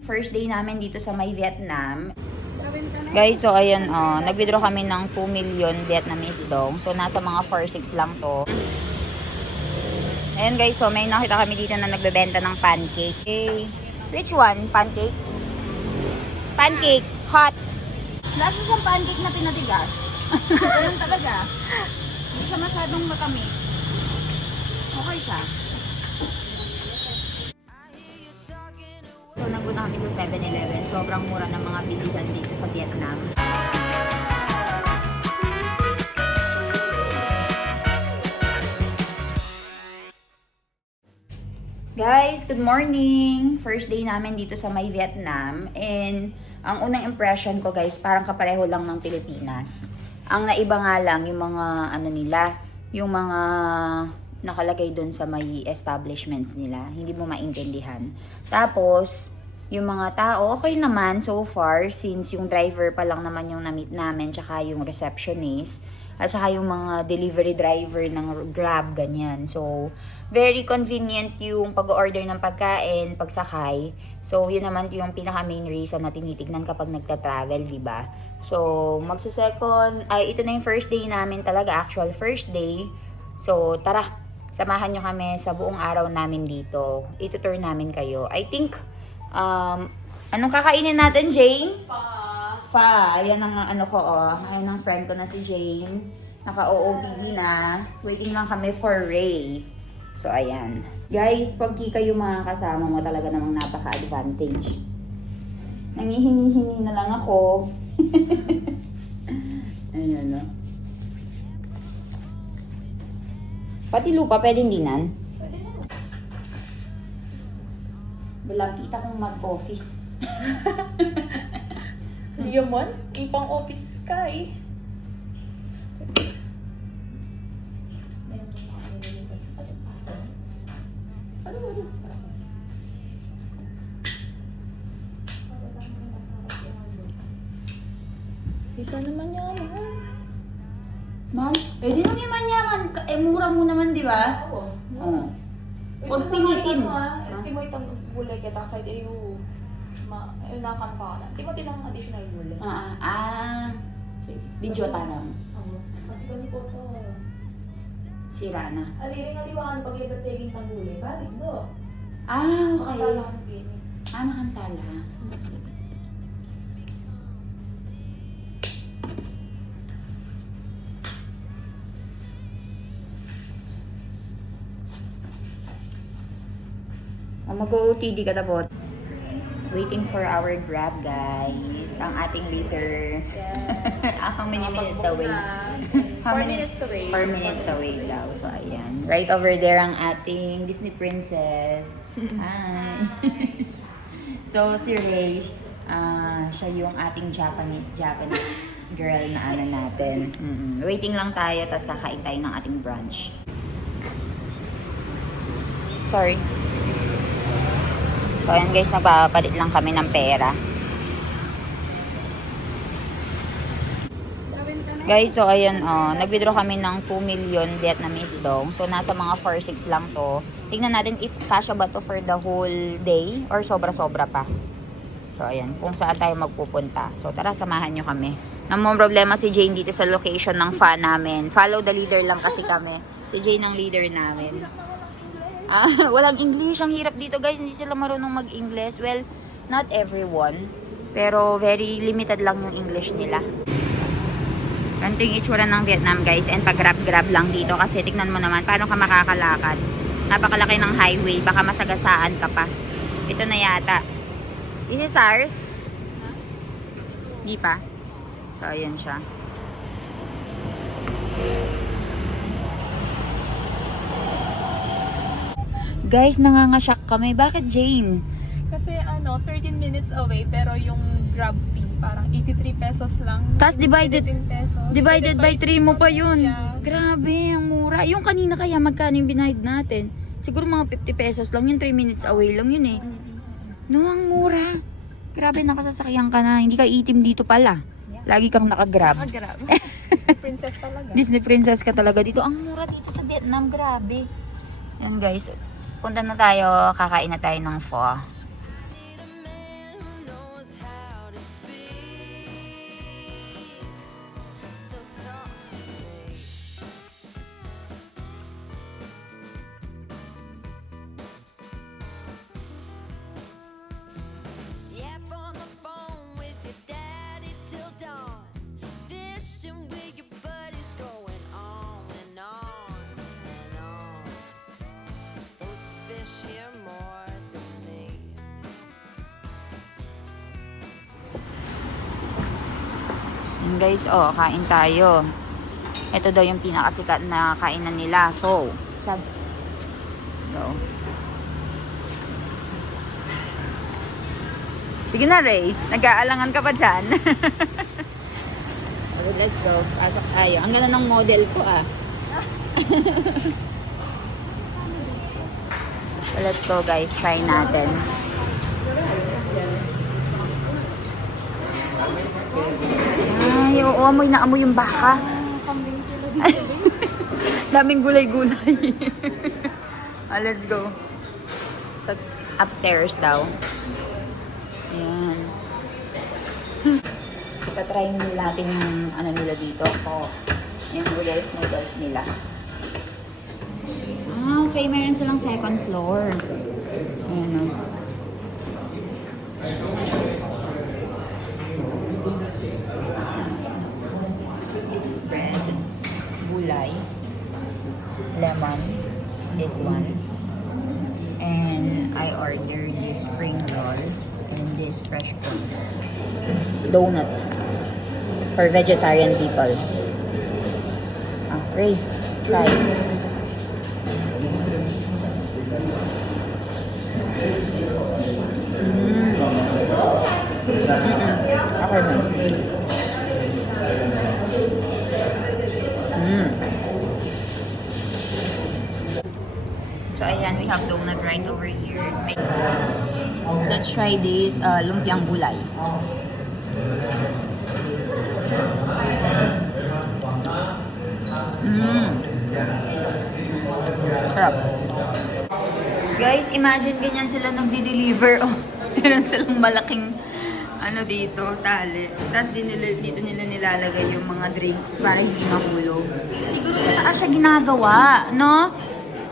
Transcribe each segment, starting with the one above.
First day namin dito sa may Vietnam. Guys, so ayan, nag-withdraw kami ng 2 million Vietnamese dong. So nasa mga 4-6 lang to. Ayan guys, so may nakita kami dito na nagbebenta ng pancake. Okay. Which one? Pancake? Pancake. Hot. Lagi siyang pancake na pinatigas. Ganun talaga. Hindi siya masyadong matamis. Okay siya. So nagpunta kami sa 7-Eleven. Sobrang mura ng mga bilihan dito sa Vietnam. Guys, good morning! First day namin dito sa may Vietnam. And ang unang impression ko guys, parang kapareho lang ng Pilipinas. Ang naiba nga lang yung mga ano nila, yung mga nakalagay doon sa may establishments nila. Hindi mo maintindihan. Tapos, yung mga tao, okay naman so far since yung driver pa lang naman yung na-meet namin tsaka yung receptionist at saka yung mga delivery driver ng Grab, ganyan. So, very convenient yung pag-order ng pagkain, pagsakay. So, yun naman yung pinaka main reason na tinitignan kapag nagta-travel, di ba? So, ito na yung first day namin talaga, actual first day. So, tara, samahan nyo kami sa buong araw namin dito. Itutour namin kayo. I think, anong kakainin natin, Jane? Fa. Ayan ang ano ko, Ayan ang friend ko na si Jane. Naka-OOTD na. Waiting lang kami for Ray. So, ayan. Guys, pag kayo mga kasama mo, talaga namang napaka-advantage. Nangihingi-hingi na lang ako. Ayan, no? Pati lupa, pwedeng dinan? Pwede na. Walang kita kong mag-office. Yaman, ipang office ka eh. Isa naman yaman. Man, pwede naman yung manyaman. Mura mo naman, di ba? Oo. Oo. Huwag pilitin. Hindi mo itang gulay kita sa iyo. Nakan pa na. Hindi mo tinang additional gulay. Video tanam. Oo. Kasi kami po to. Sira na. Alirin nga di ba kan pag-ibataging tang gulay? Balik do. Okay. Makakala kang pini. Makantala. Mag-OOTD ka tapos. Waiting for our Grab, guys. Ang ating leader. Yes. How many minutes away? 4 minutes away. 4 minutes away daw. So, ayan. Right over there ang ating Disney princess. Hi! So, si Ray, siya yung ating Japanese girl na ano natin. Waiting lang tayo, tapos kakain tayo ng ating brunch. Sorry. So, ayan guys, nagpapalit lang kami ng pera. Guys, so ayan, nag-withdraw kami ng 2 million Vietnamese dong. So, nasa mga 4-6 lang to. Tingnan natin if kasya ba to for the whole day or sobra-sobra pa. So, ayan, kung saan tayo magpupunta. So, tara, samahan nyo kami. Namang problema si Jane dito sa location ng fan namin. Follow the leader lang kasi kami. Si Jane ang leader namin. Walang English. Ang hirap dito guys. Hindi sila marunong mag-English. Well, not everyone. Pero very limited lang yung English nila. Ganito yung itsura ng Vietnam guys. And pag-grab-grab lang dito. Kasi tignan mo naman paano ka makakalakad. Napakalaki ng highway. Baka masagasaan ka pa. Ito na yata. This is ours? Di pa. So, ayan siya. Guys, nangangasyak kami. Bakit, Jane? Kasi 13 minutes away pero yung Grab fee parang 83 pesos lang. Tapos divided by 3 mo pa yun. Yeah. Grabe, ang mura. Yung kanina kaya magkano yung binayad natin? Siguro mga 50 pesos lang. Yung 3 minutes away lang yun eh. No, ang mura. Grabe, nakasasakyan ka na. Hindi ka itim dito pala. Lagi kang naka-grab. Naka-grab. Disney princess talaga. Disney princess ka talaga dito. Ang mura dito sa Vietnam. Grabe. Yan guys. Punta na tayo. Kakain na tayo ng pho. Guys, oh, kain tayo. Ito daw yung pinakasikat na kainan nila. So, sab. Go. Sige na, Ray. Nag-aalangan ka pa dyan. Okay, let's go. Pasok tayo. Ang ganda ng model ko, ah. So, let's go, guys. Try natin. Ay, oo, amoy na amoy yung baka. Kambing sila dito. Daming gulay-gulay. Let's go. So, it's upstairs daw. Ayan. Itatry natin yung ano nila dito. So, yung noodles nila. Ah, okay. Meron silang second floor. Ayan o. This is bread. Gulay. Lemon. This one. And I ordered this spring roll and this fresh corn. Donut for vegetarian people. Ah, Ray, try. Okay man. So ayan, we have donut right over here. Let's try this lumpiang gulay. Sarap. Guys, imagine ganyan sila nagdi-deliver. Oh, meron silang malaking ano dito, tali. Tapos dito nila nilalagay yung mga drinks para hindi mahulog. Siguro sa taas siya ginagawa, no?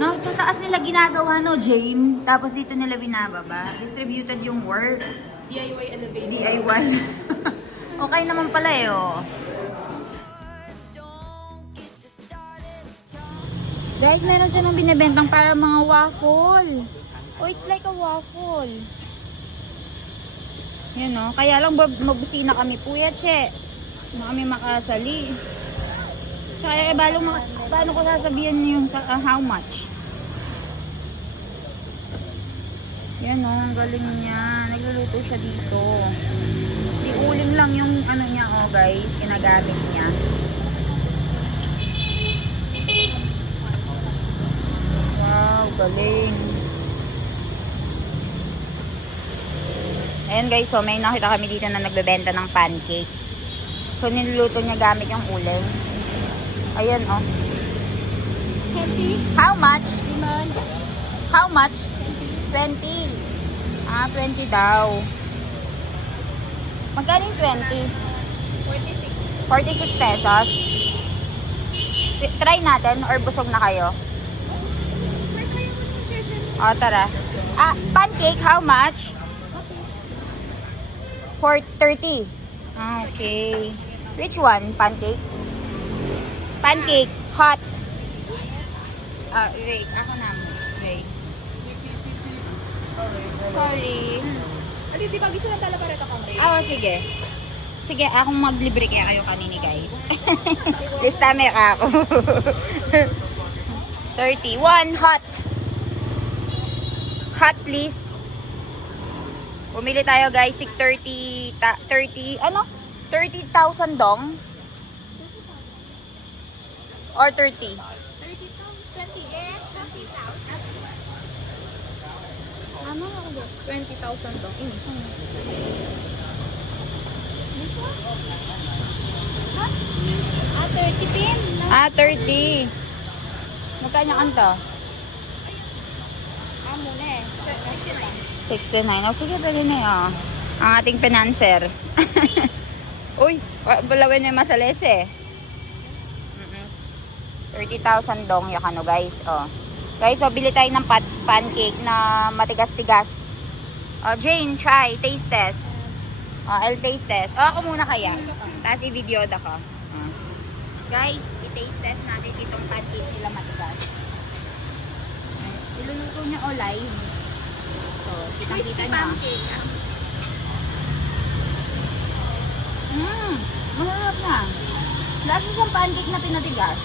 No, sa taas nila ginagawa, no, James? Tapos dito nila binababa. Distributed yung work. DIY elevator. DIY. Okay naman pala eh, oh. Guys, meron silang binibentang para mga waffle. Oh, it's like a waffle. Yan, oh. Kaya lang mabusina kami, Kuya Che. Na kami makasali. Kaya paano ko sasabihan yung how much? Yan o, ang galing niya. Nagluluto siya dito. Di uling lang yung ano niya o guys, ginagamit niya. Wow, galing. Ayan guys, so may nakita kami dito na nagbebenta ng pancake. So niluluto niya gamit yung uling. Ayan, oh. 20. How much? Demand. How much? 20. Ah, 20 daw. Magkano yung 20? 46. 46 pesos. Try natin or busog na kayo? O, tara. Ah, pancake, how much? For 30. Ah, okay. Which one? Pancake? Pancake. Hot. Ah, wait. Ako na. Wait. Sorry. Ali, di ba gusto lang tala para ito kang Ray? Ah, sige. Sige, akong maglibre kaya kayo kanini, guys. Gustame ka ako. 31. Hot. Hot, please. Bumili tayo, guys. 30, ano? 30,000 dong? Or 30? 30,000. 28. 20,000. Ano ako ba? 20,000 dong. Ah, 30 pin. Ah, 30. Magkano kanto? Ah, muna eh. 69. O, sige, bali na yun. Ang ating financer. Uy, bulawin mo yung masales eh. 30,000 dong yung ano, guys. Oh. Guys, so bili tayo ng pancake na matigas-tigas. Oh, Jane, try. Taste test. Oh, I'll taste test. Oh, ako muna kaya. Tapos i-video da ko. Oh. Guys, i-taste test natin itong pancake nila matigas. Iluluto niya o live. So, kitang-kita niya. Masarap na. Lagi siyang pancake na pinatigas.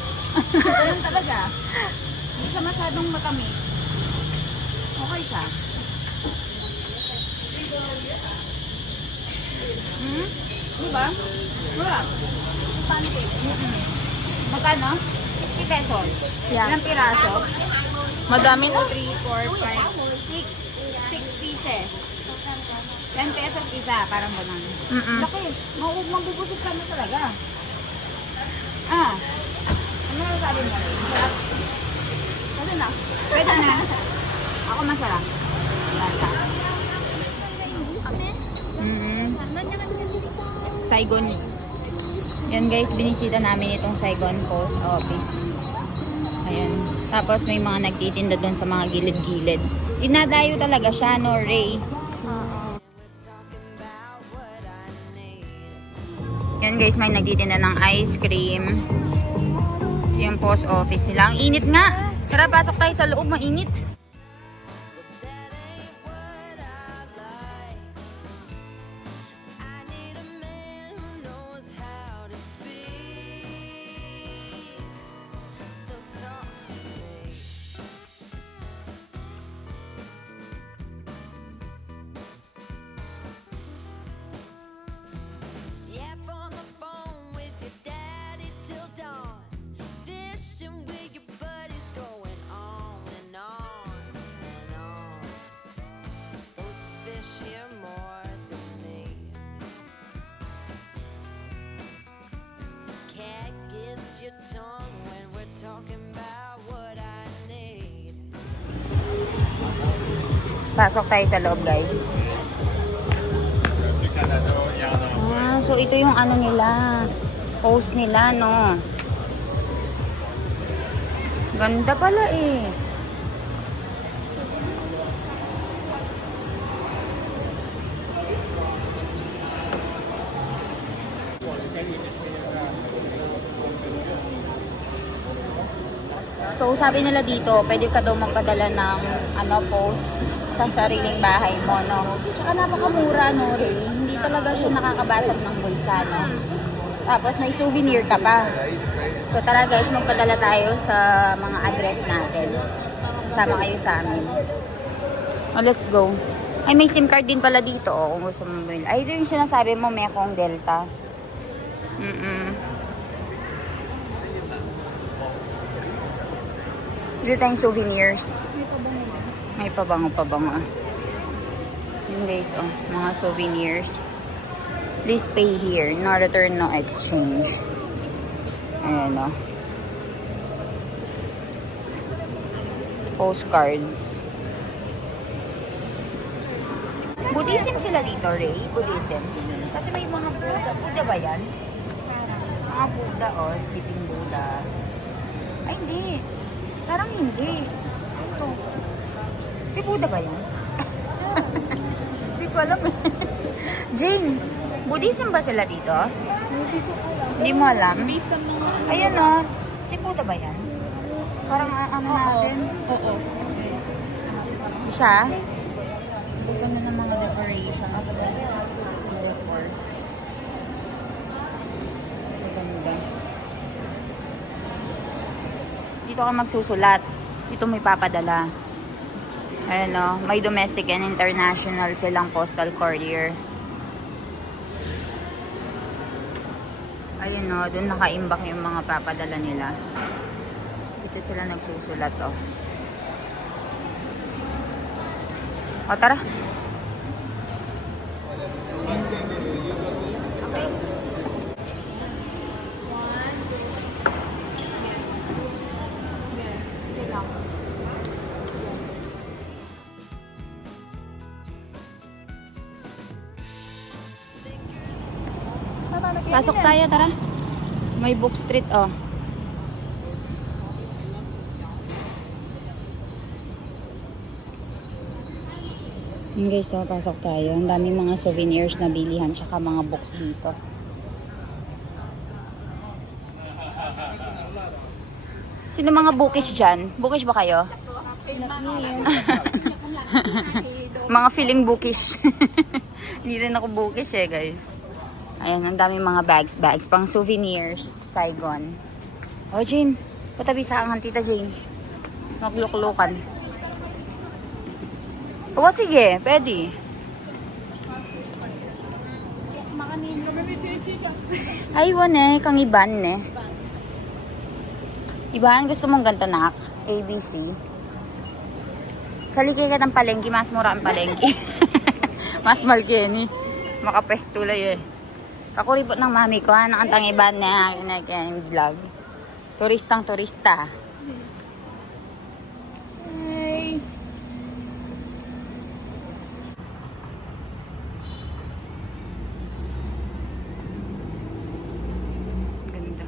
Ganun talaga. Hindi siya masyadong matamis. Okay siya. Diba? Wala. Pancake. Magkano? 60 pesos. Yeah. Ilang piraso? Madami na. 3, 4, 5, 6 pieces. 10 pesos isa, parang ganun. Laki. Mabubusog ka na talaga. Ano na sabi mo? Masarap? Kasi na. Pwede na. Ako masarap. Lasa. Saigon. Yan guys, binisita namin itong Saigon Post Office. Ayan. Tapos may mga nagtitinda doon sa mga gilid-gilid. Dinadayo talaga siya, no, Ray? Yan guys, may nagtitinda ng ice cream. Yung post office nila. Ang init nga. Tara, pasok tayo sa loob. Mainit. Here more than me. Cat gets your tongue when we're talking about what I need. Pasok tayo sa loob, guys. So ito yung ano nila. Post nila, no? Ganda pala eh. So, sabi nila dito, pwede ka daw magpadala ng post sa sariling bahay mo, no? Tsaka napakamura, no, Ray? Hindi talaga siya nakakabasag ng bulsa, no? Tapos, may souvenir ka pa. So, tara guys, magpadala tayo sa mga address natin. Sama kayo sa amin. Oh, let's go. Ay, may SIM card din pala dito, oh, kung gusto mo bumili. Ay, ito yung sinasabi mo, Mekong Delta. Dito tayong souvenirs. May pabango-pabango. Yun guys, oh, mga souvenirs. Please pay here. No return, no exchange. Ayan, oh. Postcards. Buddhism sila dito, Ray? Buddhism. Kasi may mga Buddha. Buddha ba yan? Mga Buddha, oh. Sleeping Buddha. Ay, hindi. Parang hindi. Ito. Si Buddha ba yan? Hindi ko alam. Jane, Buddhism ba sila dito? Hindi mo alam? Ayun, oh. Si Buddha ba yan? Parang ano natin? Oo. Siya? Ito na ng mga decoration. Decor. Ito ganda. Dito ka magsusulat. Dito may papadala. Ayan o. May domestic and international silang postal courier. Ayun o. Doon nakaimbak yung mga papadala nila. Dito sila nagsusulat o. O, tara. Pasok tayo, tara. May book street, oh. Yun guys, so pasok tayo. Ang daming mga souvenirs na bilihan tsaka mga books dito. Sino mga bookish dyan? Bookish ba kayo? Mga feeling bookish. Hindi rin ako bookish eh guys. Ayan, ang daming mga bags. Pang souvenirs. Saigon. Oh, Jane. Patabi sa angan, Tita Jane. Magluklukan. Oo, sige. Pwede. Ay, wane. Kang iban, ne. Iban, gusto mong ganito, nak? ABC. Saligay ka ng palengke. Mas mura ang palengke. Mas malkeni. Makapestulay eh. Kakuripot ng mami ko, nakantang iban na aking vlog. Turistang turista. Hey. Ganda.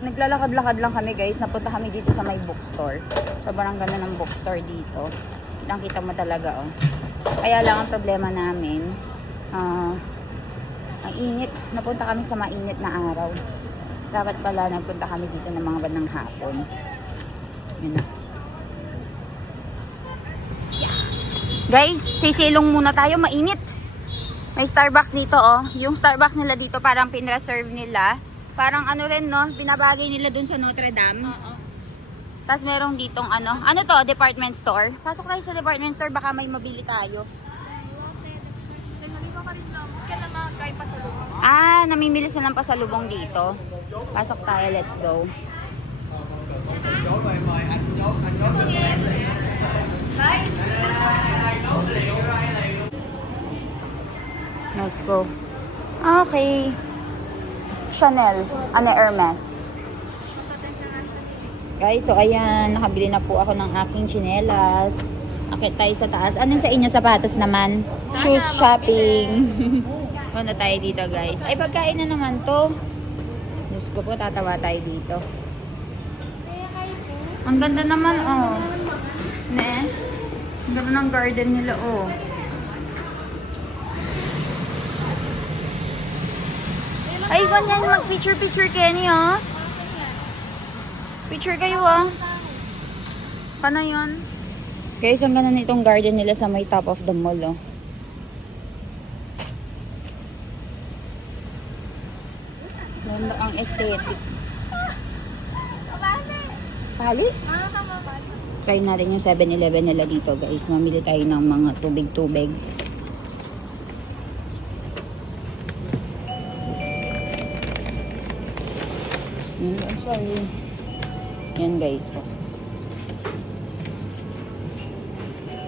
Naglalakad-lakad lang kami guys. Napunta kami dito sa may bookstore. Sobrang ganda ng bookstore dito. Kitang-kita mo talaga oh. Kaya lang ang problema namin, ang init. Napunta kami sa mainit na araw. Dapat pala nagpunta kami dito ng mga bandang hapon. Yun na. Guys, sisilong muna tayo. Mainit. May Starbucks dito oh. Yung Starbucks nila dito parang pinreserve nila. Parang ano rin no, binabagay nila dun sa Notre Dame. Tapos merong ditong ano to, department store. Pasok tayo sa department store, baka may mabili tayo. Ah, namimili silang pasalubong dito. Pasok tayo, let's go. Let's go. Okay. Chanel, Hermes. Guys, so ayan, nakabili na po ako ng aking tsinelas. Akit tayo sa taas. Anong sa inyo sapatos naman? Shoes shopping. Punta tayo dito guys. Ay, pagkain na naman to. Diyos ko po, tatawa tayo dito. Ang ganda naman, oh. Ne? Ang ganda ng garden nila, oh. Ay, ganyan, mag-picture-picture Kenny, oh. Picture kayo, ah. Kana yun? Guys, ang ganda nitong garden nila sa may top of the mall, oh. Ganda ang aesthetic. Palit? Try natin yung 7-Eleven nila dito, guys. Mamili tayo ng mga tubig-tubig. I'm sorry. Yan guys po.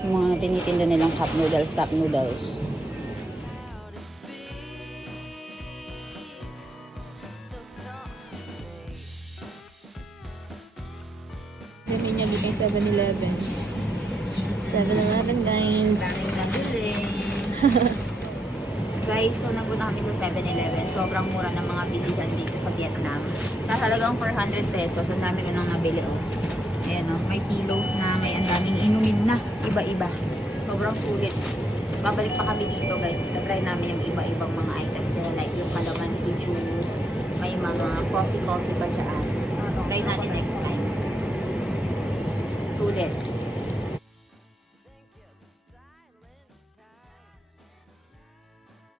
Yung mga tinitinda nilang cup noodles. How to speak, so talk to me. Dami niya dito yung 7-Eleven. 7-Eleven guys. Daming nabili. Guys, so nagpunta kami sa 7-Eleven. Sobrang mura ng mga bilihan dito sa Vietnam. Sa halagang 400 pesos, ang dami ko nang nabili. Oh. Ayan, oh. May pillows na, may ang daming inumin na. Iba-iba. Sobrang sulit. Babalik pa kami dito guys. Try namin yung iba-ibang mga items nila. Like yung calamansi juice. May mga coffee pa dyan. Try natin next time. Sulit.